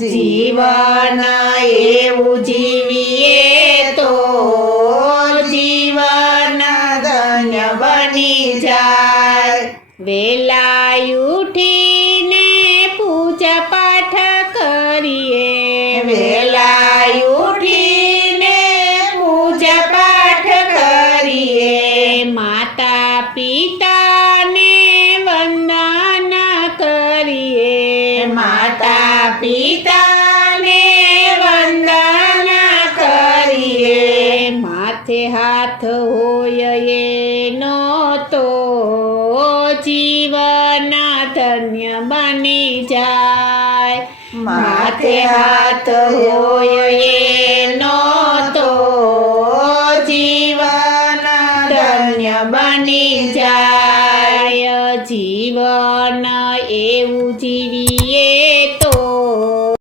જીવન એવું જીવીએ તો જીવન ધન્ય બની જાય. વેલા ઉઠીને પૂજા પાઠ કરીએ, વેલા ઉઠીને પૂજા પાઠ કરીએ. માતા પિતાને વંદન કરીએ, માતા પિતાને વંદન કરીએ. માથે હાથ હોય એનો તો જીવન ધન્ય બની જાય. માથે હાથ હોય એનો